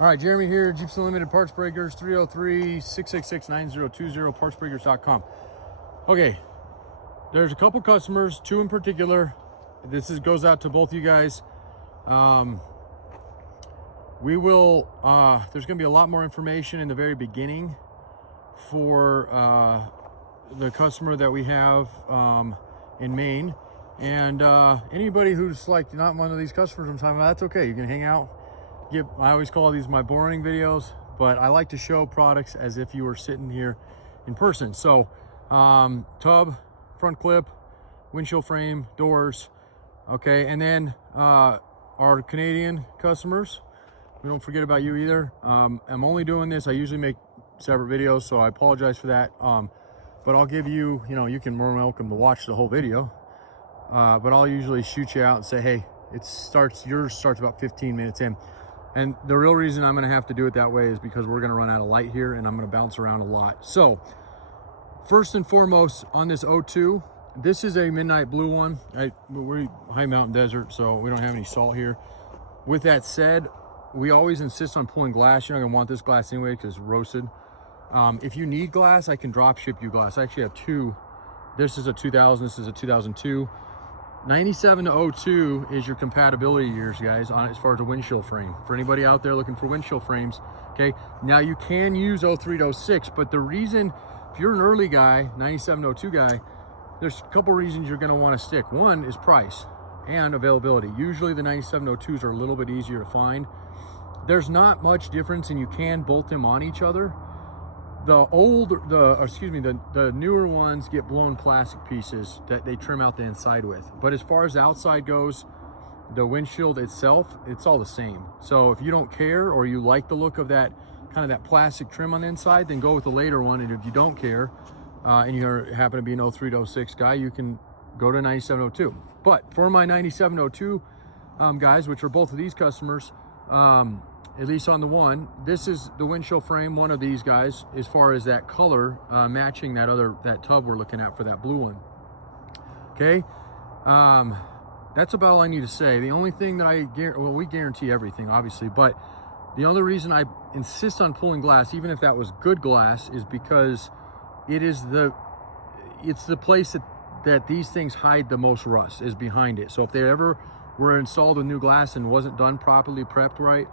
All right, Jeremy here, Jeeps Unlimited Parts Breakers, 303-666-9020, partsbreakers.com. Okay, there's a couple customers, two in particular. Goes out to both you guys. There's gonna be a lot more information in the very beginning for the customer that we have in Maine. And anybody who's like not one of these customers I'm talking about, that's okay. You can hang out. I always call these my boring videos, but I like to show products as if you were sitting here in person. So tub, front clip, windshield frame, doors. Okay, and then our Canadian customers, we don't forget about you either. I'm only doing this, I usually make separate videos, so I apologize for that. But I'll give you, you can more welcome to watch the whole video. But I'll usually shoot you out and say, hey, yours starts about 15 minutes in. And the real reason I'm gonna have to do it that way is because we're gonna run out of light here and I'm gonna bounce around a lot. So first and foremost on this 02, this is a midnight blue one. We're high mountain desert, so we don't have any salt here. With that said, we always insist on pulling glass. You're not gonna want this glass anyway because it's roasted. If you need glass, I can drop ship you glass. I actually have two. This is a 2000, this is a 2002. 97 to 02 is your compatibility years, guys, on as far as a windshield frame. For anybody out there looking for windshield frames, okay? Now you can use 03 to 06, but the reason, if you're an early guy, 97 to 02 guy, there's a couple reasons you're gonna wanna stick. One is price and availability. Usually the 97 to 02s are a little bit easier to find. There's not much difference and you can bolt them on each other. The newer ones get blown plastic pieces that they trim out the inside with. But as far as the outside goes, the windshield itself, it's all the same. So if you don't care or you like the look of that kind of that plastic trim on the inside, then go with the later one. And if you don't care and you happen to be an 03 to 06 guy, you can go to 9702. But for my 9702 guys, which are both of these customers, at least on the one, this is the windshield frame, one of these guys, as far as that color matching that tub we're looking at for that blue one. Okay, that's about all I need to say. The only thing that we guarantee everything, obviously, but the only reason I insist on pulling glass, even if that was good glass, is because it's the place that these things hide the most rust, is behind it. So if they ever were installed with new glass and wasn't done properly, prepped right,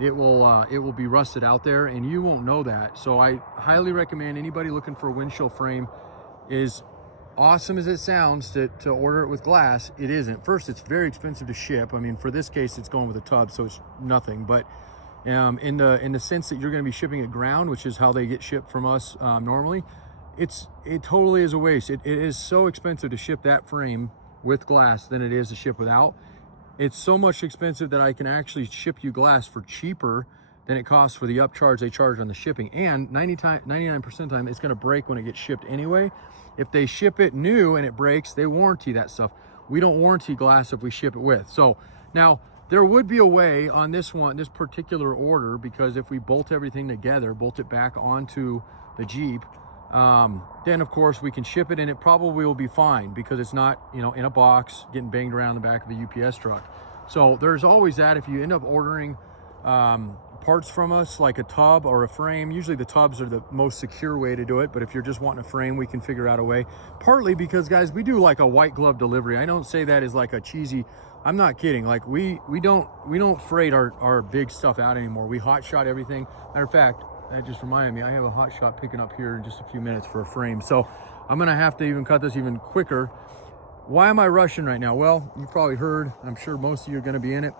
it will be rusted out there and you won't know that. So I highly recommend anybody looking for a windshield frame, is awesome as it sounds, to order it with glass. It isn't. First, it's very expensive to ship. I mean, for this case, it's going with a tub, so it's nothing. But in the sense that you're going to be shipping it ground, which is how they get shipped from us normally, it totally is a waste. It is so expensive to ship that frame with glass than it is to ship without. It's so much expensive that I can actually ship you glass for cheaper than it costs for the upcharge they charge on the shipping. And 99% of the time, it's gonna break when it gets shipped anyway. If they ship it new and it breaks, they warranty that stuff. We don't warranty glass if we ship it with. So now there would be a way on this particular order, because if we bolt everything together, bolt it back onto the Jeep, then of course we can ship it and it probably will be fine because it's not, in a box getting banged around the back of a UPS truck. So there's always that. If you end up ordering parts from us, like a tub or a frame, usually the tubs are the most secure way to do it. But if you're just wanting a frame, we can figure out a way. Partly because, guys, we do like a white glove delivery. I don't say that as like a cheesy, I'm not kidding. Like we don't freight our big stuff out anymore. We hot shot everything. Matter of fact, that just reminded me, I have a hot shot picking up here in just a few minutes for a frame. So I'm gonna have to even cut this even quicker. Why am I rushing right now? Well, you probably heard, I'm sure most of you are gonna be in it,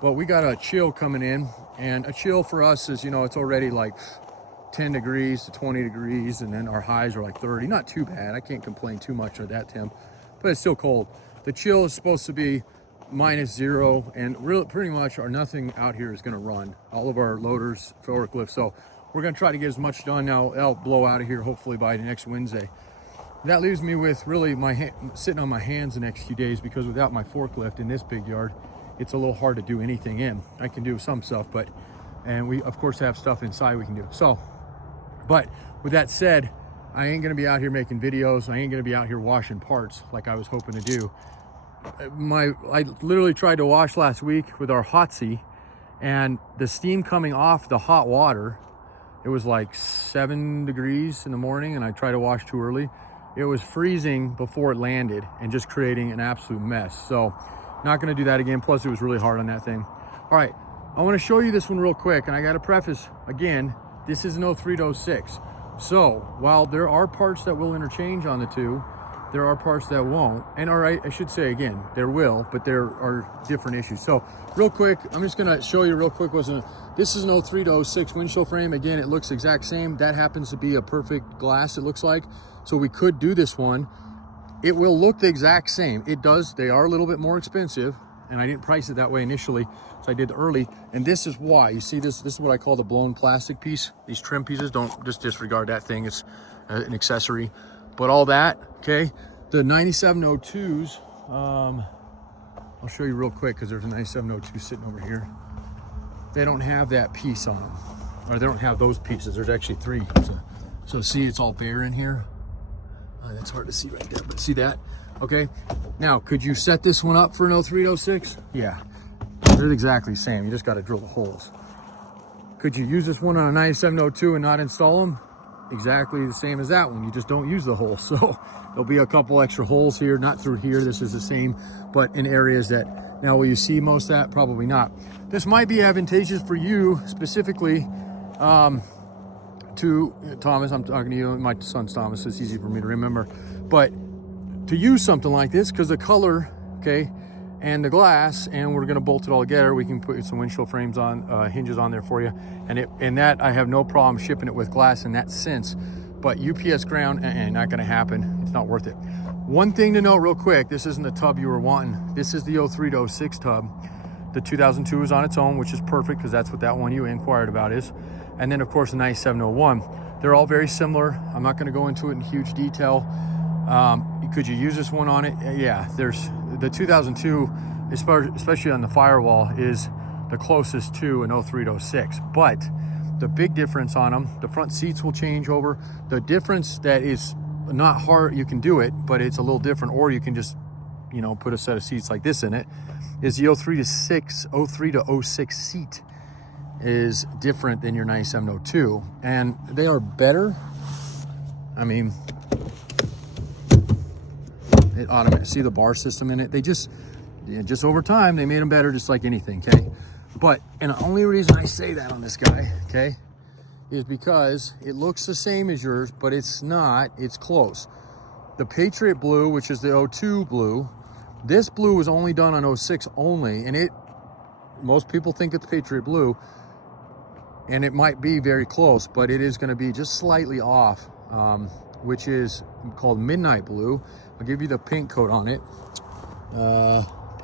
but we got a chill coming in. And a chill for us is, it's already like 10 degrees to 20 degrees. And then our highs are like 30, not too bad. I can't complain too much of that temp, but it's still cold. The chill is supposed to be -0, and really pretty much nothing out here is going to run. All of our loaders, forklifts. So we're going to try to get as much done now. I'll blow out of here hopefully by next Wednesday. That leaves me with really sitting on my hands the next few days, because without my forklift in this big yard, it's a little hard to do anything in. I can do some stuff, and we of course have stuff inside we can do. So, but with that said, I ain't going to be out here making videos. I ain't going to be out here washing parts like I was hoping to do. I literally tried to wash last week with our Hotsy, And the steam coming off the hot water, it was like 7 degrees in the morning, and I tried to wash too early. It was freezing before it landed and just creating an absolute mess. So not gonna do that again. Plus it was really hard on that thing. All right, I wanna show you this one real quick, and I gotta preface, again, this is an 03 to 06. So while there are parts that will interchange on the two, there are parts that won't. And all right, I should say again, there will, but there are different issues. So real quick, I'm just gonna show you real quick. This is an 03 to 06 windshield frame. Again, it looks exact same. That happens to be a perfect glass, it looks like. So we could do this one. It will look the exact same. It does, they are a little bit more expensive, and I didn't price it that way initially, so I did early. And this is why. You see this is what I call the blown plastic piece. These trim pieces, don't just disregard that thing. It's an accessory. But all that, okay, the 9702s, I'll show you real quick because there's a 9702 sitting over here. They don't have that piece on them, or they don't have those pieces. There's actually three. So see, it's all bare in here. That's hard to see right there, but see that? Okay, now could you set this one up for an 03 to 06? Yeah, they're exactly the same. You just got to drill the holes. Could you use this one on a 9702 and not install them? Exactly the same as that one. You just don't use the hole. So there'll be a couple extra holes here, not through here. This is the same, but in areas that, now will you see most of that? Probably not. This might be advantageous for you specifically, to Thomas, I'm talking to you, my son's Thomas, so it's easy for me to remember, but to use something like this, because the color, okay, and the glass, and we're gonna bolt it all together. We can put some windshield frames on, hinges on there for you, and that I have no problem shipping it with glass in that sense. But UPS ground, not gonna happen. It's not worth it. One thing to note real quick, this isn't the tub you were wanting. This is the 03 to 06 tub. The 2002 is on its own, which is perfect because that's what that one you inquired about is. And then of course the 9701. They're all very similar. I'm not gonna go into it in huge detail. Could you use this one on it? Yeah, there's the 2002, especially on the firewall, is the closest to an 03 to 06. But the big difference on them, the front seats will change over. The difference that is not hard, you can do it, but it's a little different, or you can just, you know, put a set of seats like this in it, is the 03 to 06 seat is different than your 9702. And they are better. I mean, it automatic, see the bar system in it? They just over time, they made them better, just like anything, okay? But, and the only reason I say that on this guy, okay, is because it looks the same as yours, but it's not, it's close. The Patriot Blue, which is the 02 blue, this blue was only done on 06 only, and most people think it's Patriot Blue, and it might be very close, but it is gonna be just slightly off, which is called Midnight Blue. I'll give you the paint code on it.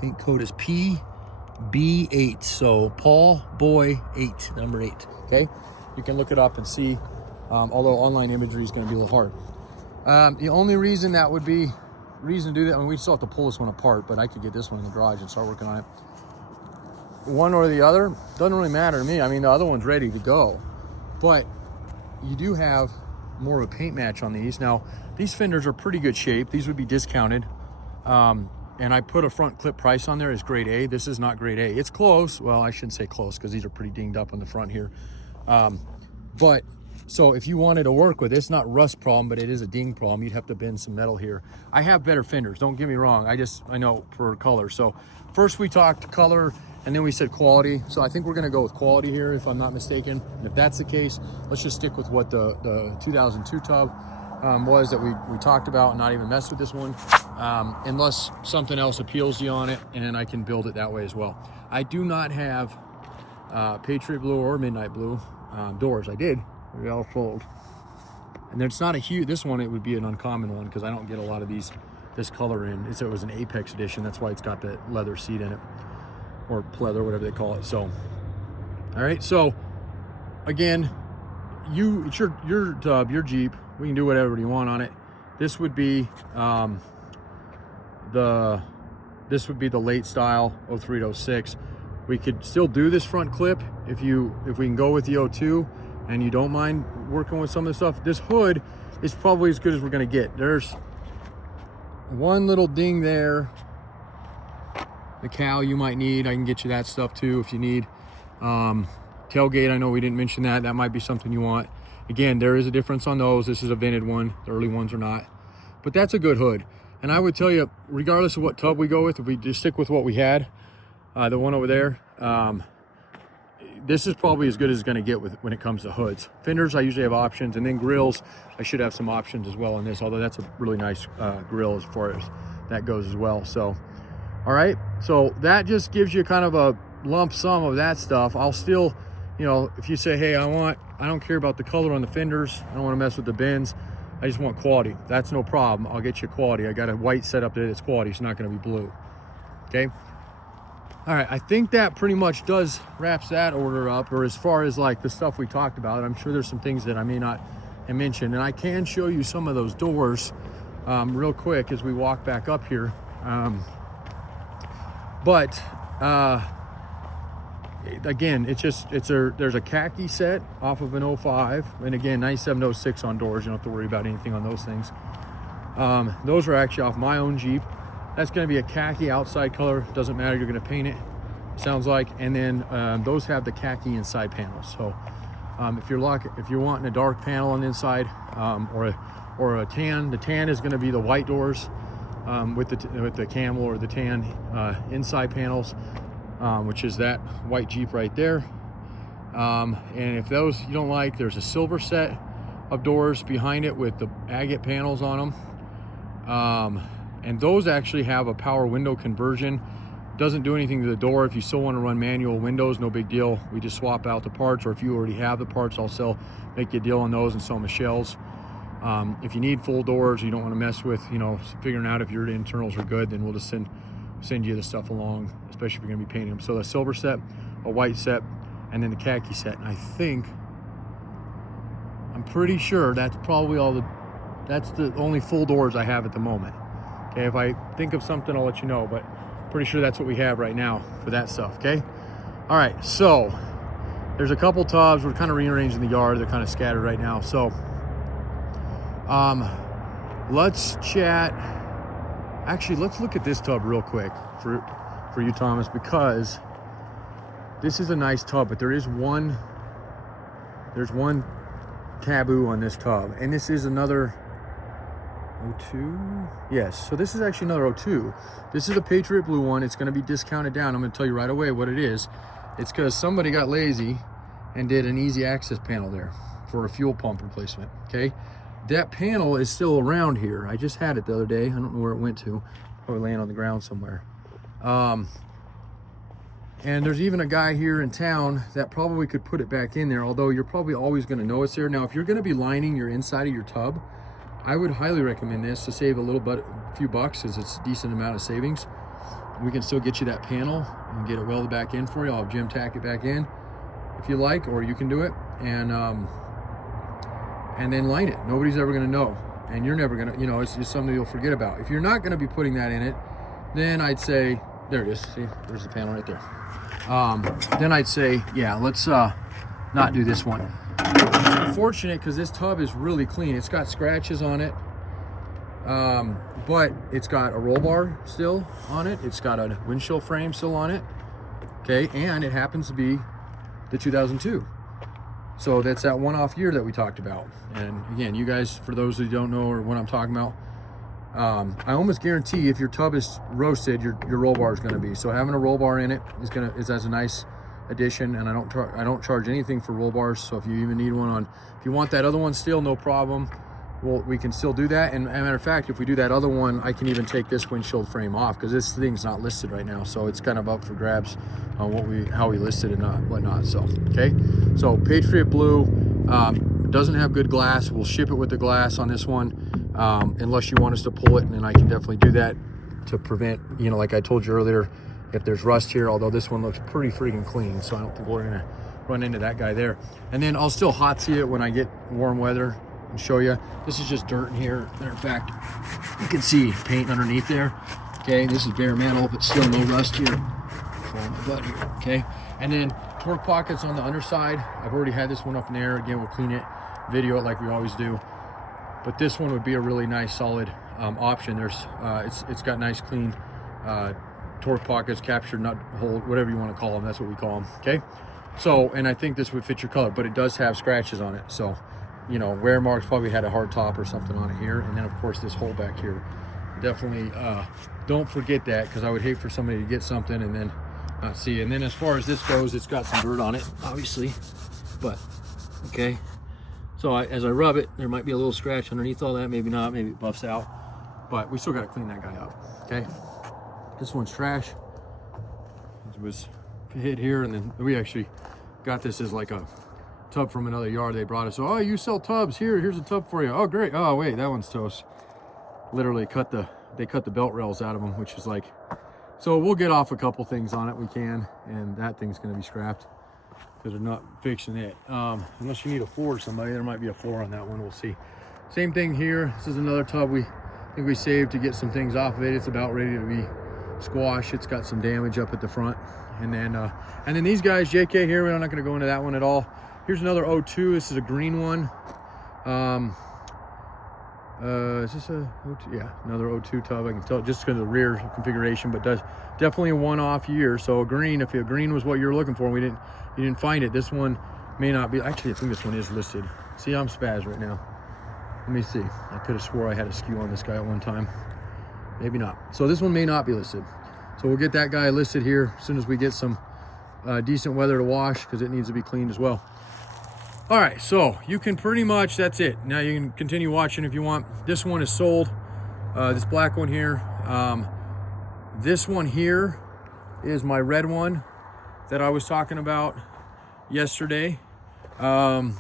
Paint code is PB8, so Paul Boy 8, number 8, okay? You can look it up and see, although online imagery is gonna be a little hard. The only reason that would be reason to do that, I mean, we still have to pull this one apart, but I could get this one in the garage and start working on it. One or the other, doesn't really matter to me. I mean, the other one's ready to go, but you do have more of a paint match on these. Now, these fenders are pretty good shape. These would be discounted. And I put a front clip price on there as grade A. This is not grade A. It's close. Well, I shouldn't say close because these are pretty dinged up on the front here. But so if you wanted to work with it, it's not rust problem, but it is a ding problem. You'd have to bend some metal here. I have better fenders, don't get me wrong. I know for color. So first we talked color, and then we said quality. So I think we're gonna go with quality here, if I'm not mistaken. And if that's the case, let's just stick with what the 2002 tub was that we talked about, and not even mess with this one, unless something else appeals to you on it, and I can build it that way as well. I do not have Patriot Blue or Midnight Blue doors. I did, they're all fold. And then it's not a huge, this one, it would be an uncommon one because I don't get a lot of this color in. It was an Apex edition, that's why it's got that leather seat in it, or pleather, whatever they call it. So, all right, so again, it's your tub, your Jeep. We can do whatever you want on it. This would be the late style 03 to 06. We could still do this front clip if we can go with the 02 and you don't mind working with some of the stuff. This hood is probably as good as we're gonna get. There's one little ding there. The cowl you might need, I can get you that stuff too if you need. Tailgate, I know we didn't mention that. That might be something you want. Again, there is a difference on those. This is a vented one. The early ones are not. But that's a good hood. And I would tell you, regardless of what tub we go with, if we just stick with what we had, the one over there, this is probably as good as it's going to get with when it comes to hoods. Fenders, I usually have options, and then grills, I should have some options as well on this, although that's a really nice grill as far as that goes as well. So, all right, so that just gives you kind of a lump sum of that stuff. I'll still, you know, if you say, hey, I don't care about the color on the fenders, I don't want to mess with the bins, I just want quality, that's no problem. I'll get you quality. I got a white setup there that's quality. It's not going to be blue. Okay. All right, I think that pretty much wraps that order up, or as far as like the stuff we talked about. I'm sure there's some things that I may not have mentioned, and I can show you some of those doors real quick as we walk back up here. Again, there's a khaki set off of an 05, and again 97 06 on doors. You don't have to worry about anything on those things. Those are actually off my own Jeep. That's going to be a khaki outside color. Doesn't matter, you're going to paint it, sounds like. And then those have the khaki inside panels. So if you're wanting a dark panel on the inside, or a tan, the tan is going to be the white doors with the camel or the tan inside panels, which is that white Jeep right there. And if those you don't like, there's a silver set of doors behind it with the agate panels on them. And those actually have a power window conversion. Doesn't do anything to the door. If you still want to run manual windows, no big deal. We just swap out the parts, or if you already have the parts, I'll make you a deal on those and sell them as shells. If you need full doors, you don't want to mess with, you know, figuring out if your internals are good, then we'll just send you the stuff along, especially if you're going to be painting them. So the silver set, a white set, and then the khaki set. And I'm pretty sure that's probably that's the only full doors I have at the moment. Okay, if I think of something, I'll let you know, but pretty sure that's what we have right now for that stuff, okay? All right, so there's a couple tubs. We're kind of rearranging the yard. They're kind of scattered right now. So let's chat. Actually, let's look at this tub real quick for you, Thomas, because this is a nice tub, but there's one taboo on this tub, and this is another 02. Yes, so this is actually another 02. This is a Patriot Blue one. It's going to be discounted down. I'm going to tell you right away what it is. It's because somebody got lazy and did an easy access panel there for a fuel pump replacement. Okay, that panel is still around here. I just had it the other day. I don't know where it went to. Probably laying on the ground somewhere. And there's even a guy here in town that probably could put it back in there, although you're probably always going to know it's there. Now, if you're going to be lining your inside of your tub, I would highly recommend this to save a few bucks, as it's a decent amount of savings. We can still get you that panel and get it welded back in for you. I'll have Jim tack it back in if you like, or you can do it, and then line it. Nobody's ever going to know, and you're never going to, you know, it's just something you'll forget about. If you're not going to be putting that in it, then I'd say, there it is. See, there's the panel right there. Then I'd say, yeah, let's not do this one. Fortunate, because this tub is really clean. It's got scratches on it, but it's got a roll bar still on it. It's got a windshield frame still on it. Okay, and it happens to be the 2002. So that's that one-off year that we talked about. And again, you guys, for those who don't know or what I'm talking about, I almost guarantee if your tub is roasted, your roll bar is going to be. So having a roll bar in it is as a nice addition, and I don't charge anything for roll bars. So if you even need one if you want that other one still, no problem. Well, we can still do that. And as a matter of fact, if we do that other one, I can even take this windshield frame off, because this thing's not listed right now. So it's kind of up for grabs on how we listed it and whatnot. So, okay. So Patriot Blue doesn't have good glass. We'll ship it with the glass on this one, unless you want us to pull it, and then I can definitely do that to prevent, you know, like I told you earlier, if there's rust here, although this one looks pretty freaking clean, so I don't think we're gonna run into that guy there. And then I'll still hot see it when I get warm weather and show you. This is just dirt in here. Matter of fact, you can see paint underneath there. Okay, this is bare metal, but still no rust here. Fall my butt here. Okay, and then torque pockets on the underside. I've already had this one up in there. Again, we'll clean it, video it like we always do. But this one would be a really nice, solid option. It's got nice, clean torque pockets, captured nut hole, whatever you want to call them. That's what we call them. Okay. So, and I think this would fit your color, but it does have scratches on it. So, you know, wear marks, probably had a hard top or something on it here. And then of course this hole back here. Definitely don't forget that, because I would hate for somebody to get something and then not see. And then as far as this goes, it's got some dirt on it, obviously, but okay. So as I rub it, there might be a little scratch underneath all that, maybe not, maybe it buffs out, but we still got to clean that guy up. Okay, this one's trash. It was hit here, and then we actually got this as like a tub from another yard they brought us. So, oh, you sell tubs, here's a tub for you. Oh great. Oh wait, that one's toast. Literally they cut the belt rails out of them, which is like, so we'll get off a couple things on it, we can, and that thing's going to be scrapped because they're not fixing it. Unless you need a floor or somebody, there might be a floor on that one, we'll see. Same thing here. This is another tub I think we saved to get some things off of it. It's about ready to be squashed. It's got some damage up at the front. And then these guys, JK here, we're not going to go into that one at all. Here's another 02. This is a green one. Is this a 02? Yeah, another 02 tub. I can tell just because of the rear configuration, but does definitely a one-off year. So green, if green was what you were looking for, and you didn't find it, this one may not be. Actually, I think this one is listed. See, I'm spaz right now. Let me see. I could have swore I had a skew on this guy at one time. Maybe not. So this one may not be listed. So we'll get that guy listed here as soon as we get some decent weather to wash, because it needs to be cleaned as well. All right, so you can pretty much, that's it. Now you can continue watching if you want. This one is sold, this black one here. This one here is my red one that I was talking about yesterday. And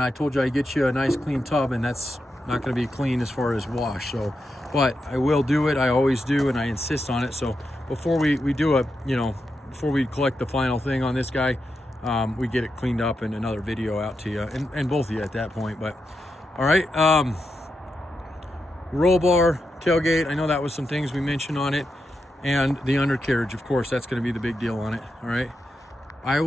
I told you I'd get you a nice clean tub, and that's not gonna be clean as far as wash. So, but I will do it, I always do, and I insist on it. So before we do it, you know, before we collect the final thing on this guy, we get it cleaned up in another video out to you, and both of you at that point. But all right, roll bar, tailgate, I know that was some things we mentioned on it, and the undercarriage, of course, that's going to be the big deal on it. All right, I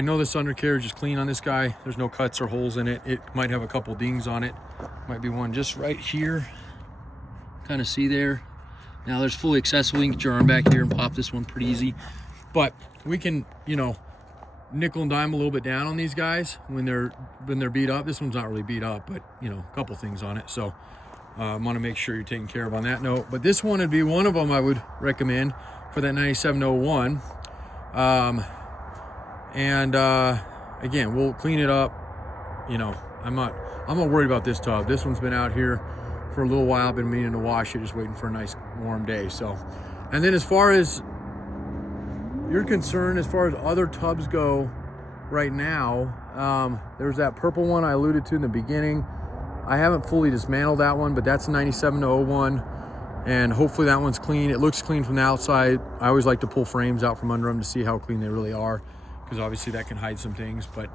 know this undercarriage is clean on this guy. There's no cuts or holes in it. It might have a couple dings on it, might be one just right here, kind of see there. Now there's fully accessible. You can get your arm back here and pop this one pretty easy, but we can, you know, nickel and dime a little bit down on these guys when they're beat up. This one's not really beat up, but you know, a couple things on it. So I want to make sure you're taken care of on that note. But this one would be one of them I would recommend for that 9701. Again, we'll clean it up. You know, I'm not worried about this tub. This one's been out here for a little while. I've been meaning to wash it, just waiting for a nice warm day. So, and then as far as you're concerned, as far as other tubs go right now, there's that purple one I alluded to in the beginning. I haven't fully dismantled that one, but that's a 9701, and hopefully that one's clean. It looks clean from the outside. I always like to pull frames out from under them to see how clean they really are, because obviously that can hide some things. But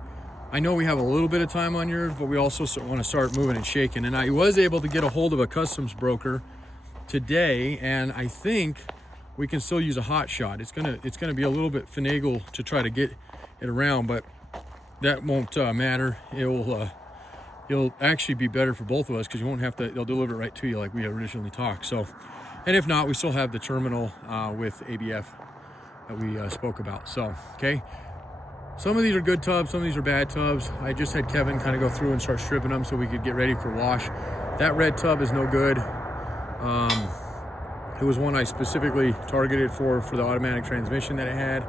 I know we have a little bit of time on yours, but we also want to start moving and shaking. And I was able to get a hold of a customs broker today, and I think we can still use a hot shot. It's gonna be a little bit finagle to try to get it around, but that won't matter. It'll actually be better for both of us, because you won't have to. They'll deliver it right to you like we originally talked. So, and if not, we still have the terminal with ABF that we spoke about. So, okay. Some of these are good tubs, some of these are bad tubs. I just had Kevin kind of go through and start stripping them so we could get ready for wash. That red tub is no good. It was one I specifically targeted for the automatic transmission that it had.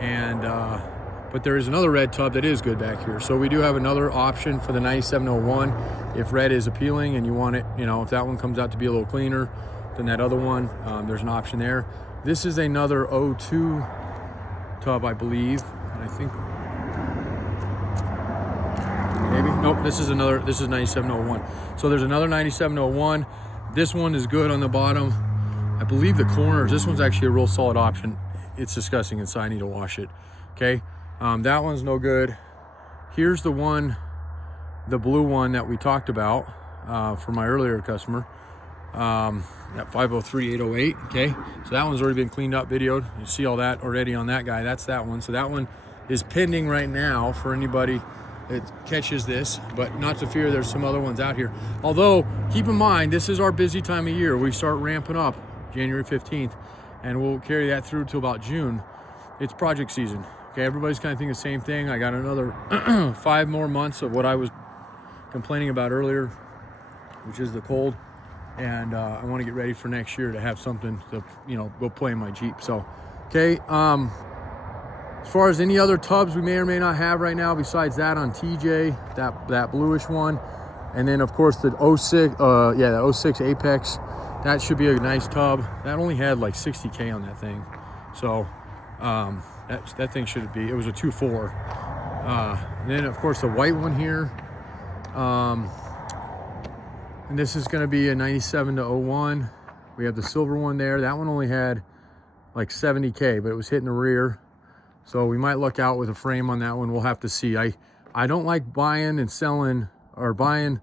And but there is another red tub that is good back here. So we do have another option for the 9701. If red is appealing and you want it, you know, if that one comes out to be a little cleaner than that other one, there's an option there. This is another 02 tub, I believe. And I think maybe, nope, this is 9701. So there's another 9701. This one is good on the bottom. I believe the corners, this one's actually a real solid option. It's disgusting inside, I need to wash it. Okay, that one's no good. Here's the one, the blue one that we talked about for my earlier customer, that 503808. Okay, so that one's already been cleaned up, videoed. You see all that already on that guy. That's that one. So that one is pending right now for anybody that catches this, but not to fear, there's some other ones out here. Although, keep in mind, this is our busy time of year. We start ramping up January 15th, and we'll carry that through till about June. It's project season. Okay, everybody's kind of thinking the same thing. I got another 5 more months of what I was complaining about earlier, which is the cold. And I want to get ready for next year to have something to, you know, go play in my Jeep. So, okay. As far as any other tubs we may or may not have right now, besides that on TJ, that bluish one, and then of course the 06, the 06 Apex, that should be a nice tub. That only had like 60K on that thing, so that thing should be. It was a 2.4. And then of course the white one here, and this is going to be a 97 to 01. We have the silver one there. That one only had like 70K, but it was hitting the rear. So we might luck out with a frame on that one. We'll have to see. I don't like buying and selling, or buying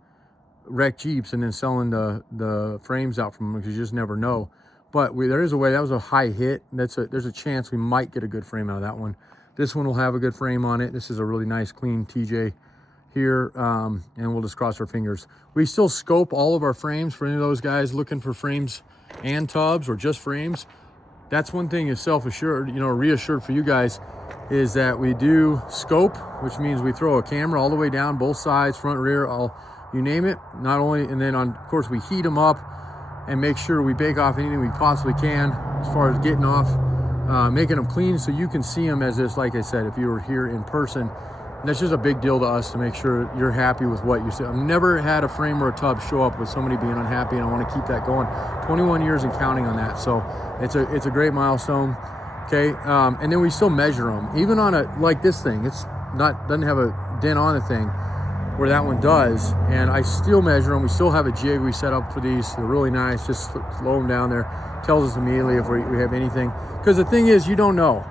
wrecked Jeeps and then selling the frames out from them, because you just never know. But there is a way. That was a high hit. There's a chance we might get a good frame out of that one. This one will have a good frame on it. This is a really nice clean TJ here, and we'll just cross our fingers. We still scope all of our frames for any of those guys looking for frames and tubs, or just frames. That's one thing is self-assured, you know, reassured for you guys, is that we do scope, which means we throw a camera all the way down, both sides, front, rear, all, you name it. Not only, and then of course we heat them up and make sure we bake off anything we possibly can as far as getting off, making them clean so you can see them as this, like I said, if you were here in person. That's just a big deal to us to make sure you're happy with what you see. I've never had a frame or a tub show up with somebody being unhappy, and I want to keep that going. 21 years and counting on that, so it's a great milestone. Okay, and then we still measure them, even on a like this thing. It's doesn't have a dent on the thing, where that one does, and I still measure them. We still have a jig we set up for these. They're really nice. Just slow them down there. Tells us immediately if we have anything. Because the thing is, you don't know.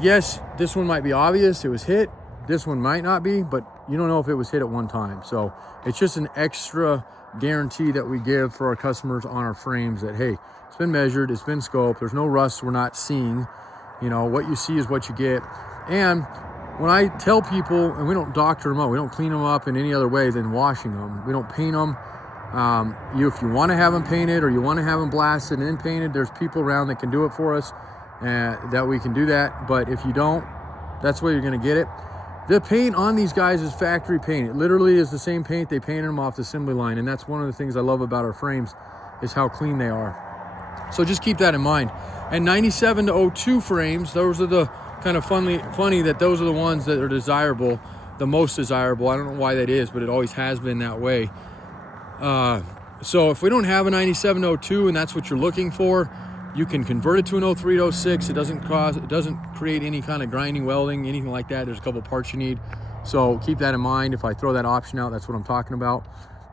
Yes, this one might be obvious. It was hit. This one might not be, but you don't know if it was hit at one time. So it's just an extra guarantee that we give for our customers on our frames that, hey, it's been measured, it's been scoped, there's no rust we're not seeing. You know, what you see is what you get. And when I tell people, and we don't doctor them up, we don't clean them up in any other way than washing them. We don't paint them. If you want to have them painted, or you want to have them blasted and then painted, there's people around that can do it for us, that we can do that. But if you don't, that's where you're going to get it. The paint on these guys is factory paint. It literally is the same paint they painted them off the assembly line, and that's one of the things I love about our frames, is how clean they are. So just keep that in mind. And 97 to 02 frames, those are the kind of funny that those are the ones that are desirable, the most desirable. I don't know why that is, but it always has been that way. So if we don't have a 97 to 02 and that's what you're looking for, you can convert it to an 03 to 06. It doesn't create any kind of grinding, welding, anything like that. There's a couple parts you need. So keep that in mind. If I throw that option out, that's what I'm talking about.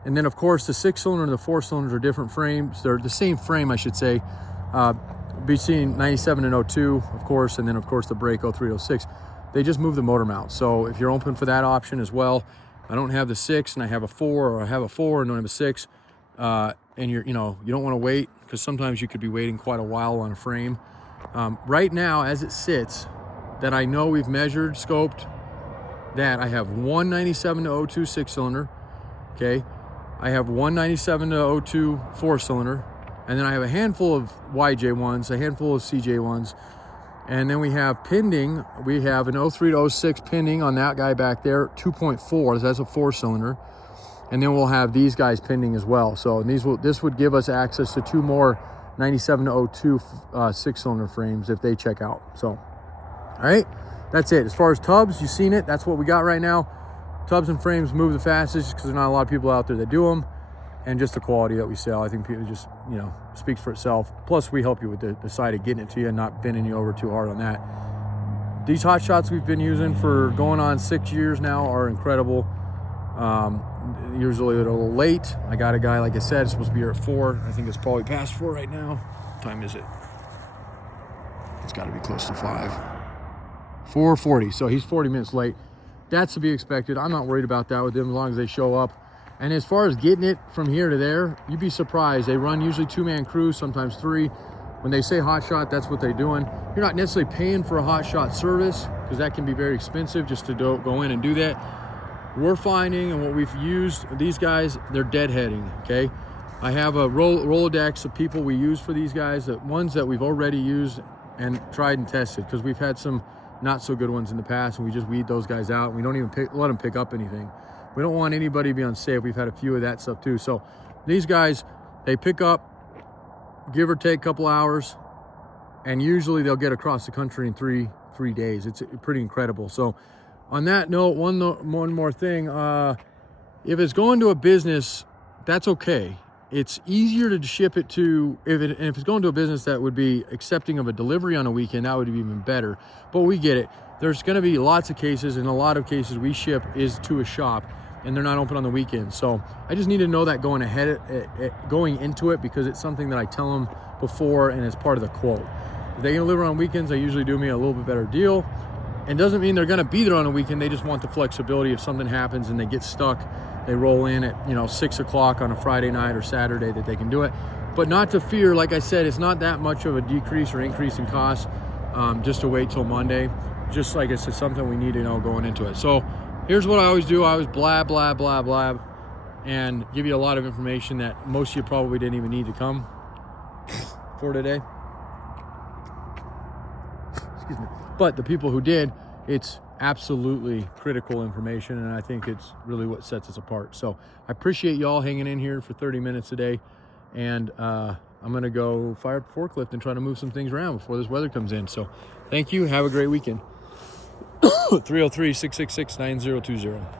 And then of course the 6-cylinder and the 4-cylinders are different frames. They're the same frame, I should say, between 97 and 02, of course, and then of course the brake 03 to 06. They just move the motor mount. So if you're open for that option as well, I don't have the 6 and I have a 4, or I have a 4 and don't have a 6, and you don't want to wait, because sometimes you could be waiting quite a while on a frame. Right now, as it sits, that I know we've measured, scoped, that I have one 97 to 02 6-cylinder, okay? I have one 97 to 02 4-cylinder, and then I have a handful of YJ ones, a handful of CJ ones, and then we have pending, we have an 03 to 06 pending on that guy back there, 2.4, so that's a 4-cylinder. And then we'll have these guys pending as well. So this would give us access to 2 more 97 to 02 6-cylinder frames if they check out. So, all right, that's it. As far as tubs, you've seen it. That's what we got right now. Tubs and frames move the fastest because there's not a lot of people out there that do them. And just the quality that we sell, I think people just, speaks for itself. Plus, we help you with the side of getting it to you and not bending you over too hard on that. These hot shots we've been using for going on 6 years now are incredible. Usually a little late. I got a guy, like I said, it's supposed to be here at 4. I think it's probably past 4 right now. What time is it? It's got to be close to 5. 4:40, so he's 40 minutes late. That's to be expected. I'm not worried about that with them as long as they show up. And as far as getting it from here to there, you'd be surprised. They run usually 2-man crews, sometimes 3. When they say hot shot, that's what they're doing. You're not necessarily paying for a hot shot service, because that can be very expensive just to go in and do that. We're finding, and what we've used, these guys, they're deadheading, okay? I have a Rolodex of people we use for these guys, the ones that we've already used and tried and tested, because we've had some not so good ones in the past, and we just weed those guys out. We don't even let them pick up anything. We don't want anybody to be unsafe. We've had a few of that stuff too. So these guys, they pick up, give or take a couple hours, and usually they'll get across the country in three days. It's pretty incredible. So on that note, one more thing. If it's going to a business, that's okay. It's easier to ship it to, if it's going to a business that would be accepting of a delivery on a weekend, that would be even better. But we get it. There's going to be lots of cases, and a lot of cases we ship is to a shop, and they're not open on the weekend. So I just need to know that going into it, because it's something that I tell them before, and it's part of the quote. If they can deliver on weekends, they usually do me a little bit better deal. And doesn't mean they're going to be there on a weekend. They just want the flexibility. If something happens and they get stuck, they roll in at 6 o'clock on a Friday night or Saturday, that they can do it. But not to fear, like I said, it's not that much of a decrease or increase in cost, just to wait till Monday. Just like I said, something we need to know going into it. So here's what I always do. I always blab, blab, blab, blab, and give you a lot of information that most of you probably didn't even need to come for today. Excuse me. But the people who did, it's absolutely critical information, and I think it's really what sets us apart. So I appreciate y'all hanging in here for 30 minutes today, and I'm gonna go fire up the forklift and try to move some things around before this weather comes in. So thank you. Have a great weekend. 303-666-9020.